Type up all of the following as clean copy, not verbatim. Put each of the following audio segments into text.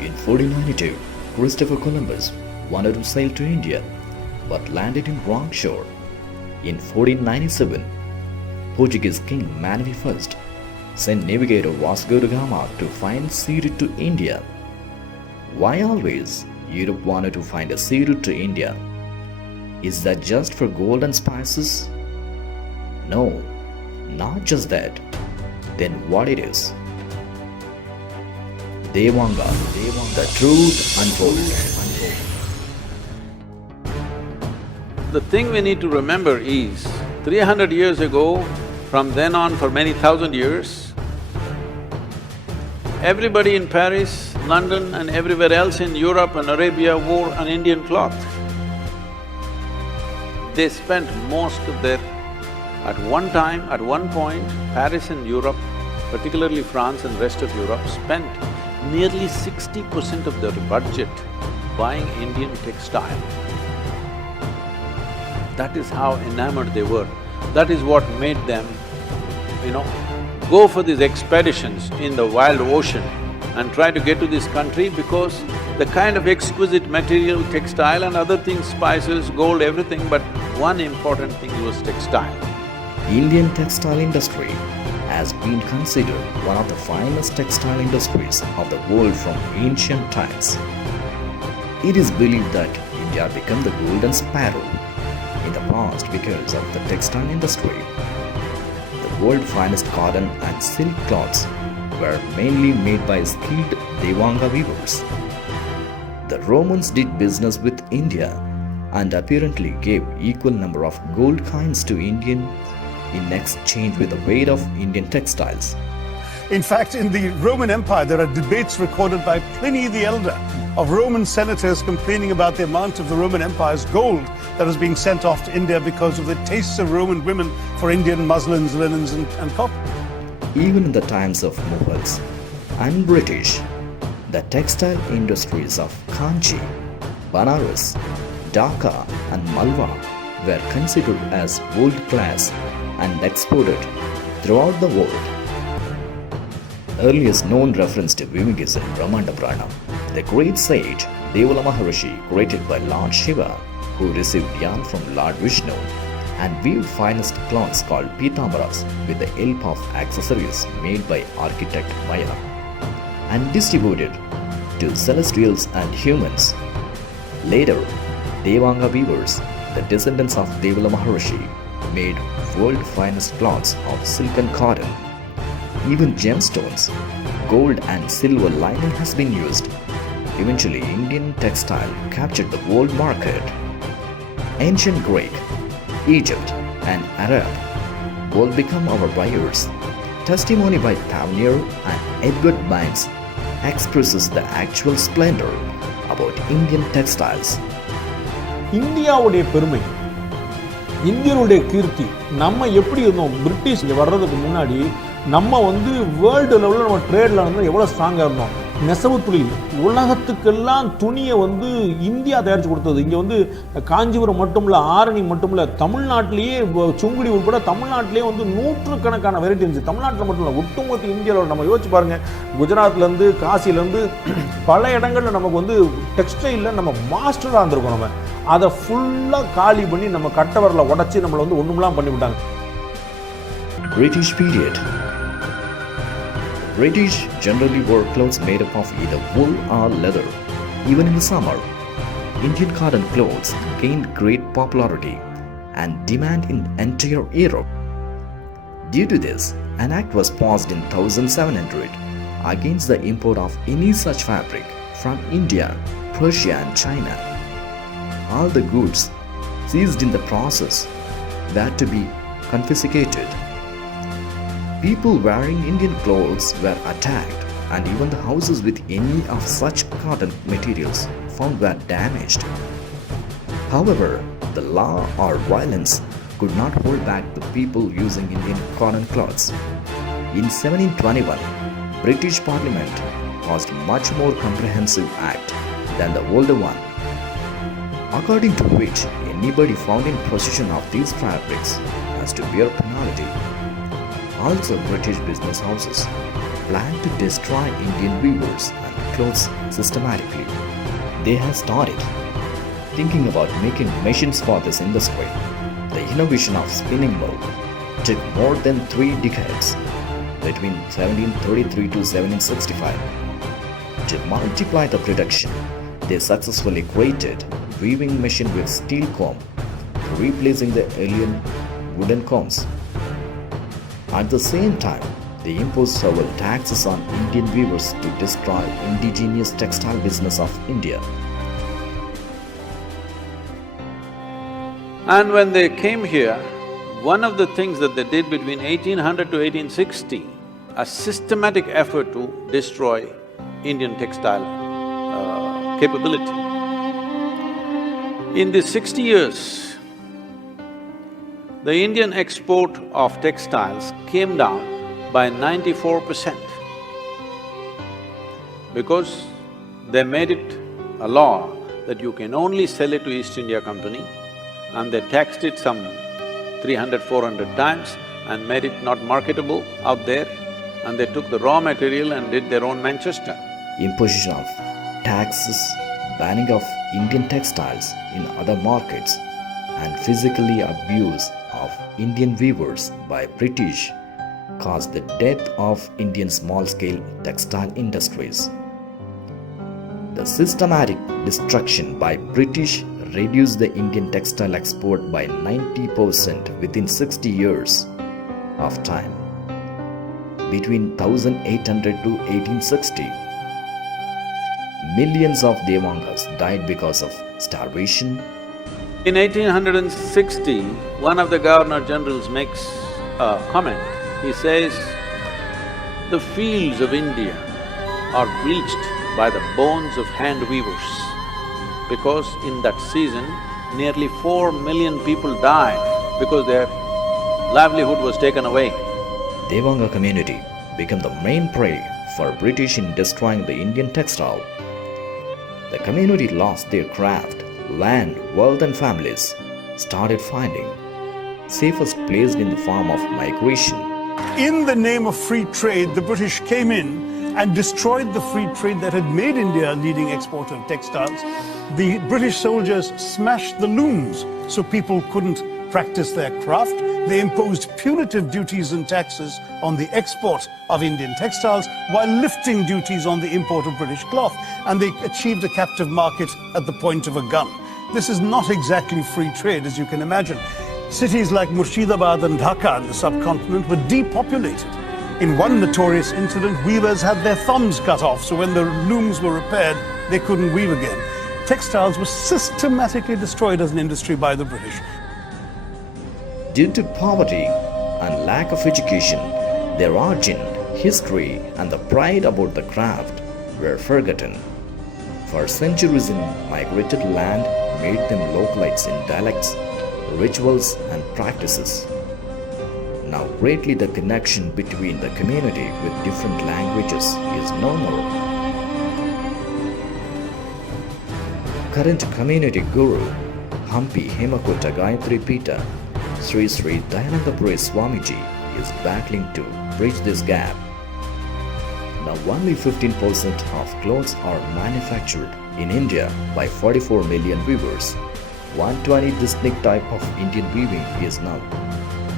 In 1492, Christopher Columbus wanted to sail to India but landed in wrong shore. In 1497, Portuguese King Manoel I sent navigator Vasco da Gama to find sea route to India. Why always Europe wanted to find a sea route to India? Is that just for gold and spices? No, not just that. Then what it is? Devanga, the truth unfolded. The thing we need to remember is, 300 years ago, from then on for many thousand years, everybody in Paris, London and everywhere else in Europe and Arabia wore an Indian cloth. They spent most of their… At one time, at one point, Paris and Europe, particularly France and rest of Europe, spent nearly 60% of their budget buying Indian textile. That is how enamored they were. That is what made them, go for these expeditions in the wild ocean and try to get to this country, because the kind of exquisite material, textile and other things, spices, gold, everything, but one important thing was textile. Indian textile industry has been considered one of the finest textile industries of the world from ancient times. It is believed that India became the golden sparrow in the past because of the textile industry. The world's finest cotton and silk cloths were mainly made by skilled Devanga weavers. The Romans did business with India and apparently gave equal number of gold coins to Indian in exchange with the weight of Indian textiles. In fact, in the Roman Empire, there are debates recorded by Pliny the Elder of Roman senators complaining about the amount of the Roman Empire's gold that was being sent off to India because of the tastes of Roman women for Indian muslins, linens and cotton. Even in the times of Mughals and British, the textile industries of Kanchi, Banaras, Dhaka and Malwa were considered as world-class and exported throughout the world. Earliest known reference to weaving is in Brahmanda Purana. The great sage Devala Maharishi, created by Lord Shiva, who received yarn from Lord Vishnu and weaved finest cloths called Pitambaras with the help of accessories made by architect Maya and distributed to celestials and humans. Later, Devanga weavers, the descendants of Devala Maharishi, made world finest cloths of silk and cotton. Even gemstones, gold and silver lining has been used. Eventually, Indian textile captured the world market. Ancient Greek, Egypt and Arab both become our buyers. Testimony by Tavernier and Edward Banks expresses the actual splendor about Indian textiles. இந்தியாவுடைய பெருமை, இந்தியருடைய கீர்த்தி, நம்ம எப்படி இருந்தோம் British இங்கே வர்றதுக்கு முன்னாடி, நம்ம world லெவலில் நம்ம ட்ரேடில் எவ்வளோ ஸ்ட்ராங்காக இருந்தோம். நெசவு தொழில் உலகத்துக்கெல்லாம் துணியை இந்தியா தயாரித்து கொடுத்தது. இங்கே காஞ்சிபுரம் மட்டும் இல்லை, ஆரணி மட்டும் இல்லை, தமிழ்நாட்டிலேயே சுங்குடி உட்பட தமிழ்நாட்டிலே நூற்றுக்கணக்கான வெரைட்டி இருந்துச்சு. தமிழ்நாட்டில் மட்டும் இல்லை, ஒட்டுமொத்த இந்தியாவில் நம்ம யோசிச்சு பாருங்கள். குஜராத்லேருந்து காசிலேருந்து பல இடங்களில் நமக்கு டெக்ஸ்டைலில் நம்ம மாஸ்டராக இருந்திருக்கோம். நம்ம அதை ஃபுல்லாக காலி பண்ணி நம்ம கட்டவரில் உடச்சி நம்மளை ஒன்றுமெல்லாம் பண்ணிவிட்டாங்க. British period. British generally wore clothes made up of either wool or leather. Even in the summer, Indian cotton clothes gained great popularity and demand in entire Europe. Due to this, an act was passed in 1700 against the import of any such fabric from India, Persia and China. All the goods seized in the process were to be confiscated. People wearing Indian clothes were attacked, and even the houses with any of such cotton materials found were damaged. However, the law or violence could not hold back the people using Indian cotton cloths. In 1721, British Parliament passed much more comprehensive act than the older one, according to which anybody found in possession of these fabrics has to bear penalty. Also, British business houses planned to destroy Indian weavers and clothes systematically. They have started thinking about making machines for this industry. The innovation of spinning mill took more than 3 decades, between 1733 to 1765. To multiply the production, they successfully created weaving machine with steel comb, replacing the alien wooden combs. At the same time, they imposed several taxes on Indian weavers to destroy indigenous textile business of India. And when they came here, one of the things that they did between 1800 to 1860, a systematic effort to destroy Indian textile capability. In the 60 years, the Indian export of textiles came down by 94% because they made it a law that you can only sell it to East India Company, and they taxed it some 300–400 times and made it not marketable out there, and they took the raw material and did their own Manchester. Imposition of taxes, banning of Indian textiles in other markets, and physically abuse of Indian weavers by British caused the death of Indian small-scale textile industries. The systematic destruction by British reduced the Indian textile export by 90% within 60 years of time. Between 1800 to 1860, millions of Devangas died because of starvation. In 1860, one of the Governor-Generals makes a comment. He says, "The fields of India are bleached by the bones of hand weavers, because in that season, nearly 4 million people died because their livelihood was taken away." Devanga community became the main prey for British in destroying the Indian textile. The community lost their craft, land, wealth and families, started finding safest place in the form of migration. In the name of free trade, the British came in and destroyed the free trade that had made India a leading exporter of textiles. The British soldiers smashed the looms so people couldn't practice their craft. They imposed punitive duties and taxes on the export of Indian textiles while lifting duties on the import of British cloth, and they achieved a captive market at the point of a gun. This is not exactly free trade, as you can imagine. Cities like Murshidabad and Dhaka in the subcontinent were depopulated. In one notorious incident, weavers had their thumbs cut off, so when the looms were repaired, they couldn't weave again. Textiles were systematically destroyed as an industry by the British. Due to poverty and lack of education, their origin, history and the pride about the craft were forgotten. For centuries in migrated land made them localites in dialects, rituals and practices. Now greatly the connection between the community with different languages is no more. Current community guru, Hampi Hemakota Gayatri Pita, Sri Sri Dayanandapuri Swamiji is battling to bridge this gap. Now only 15% of clothes are manufactured in India by 44 million weavers. 120 distinct type of Indian weaving is now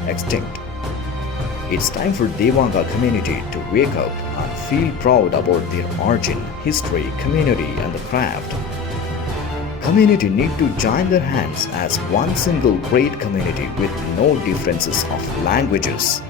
extinct. It's time for Devanga community to wake up and feel proud about their origin, history, community and the craft. Community need to join their hands as one single great community with no differences of languages,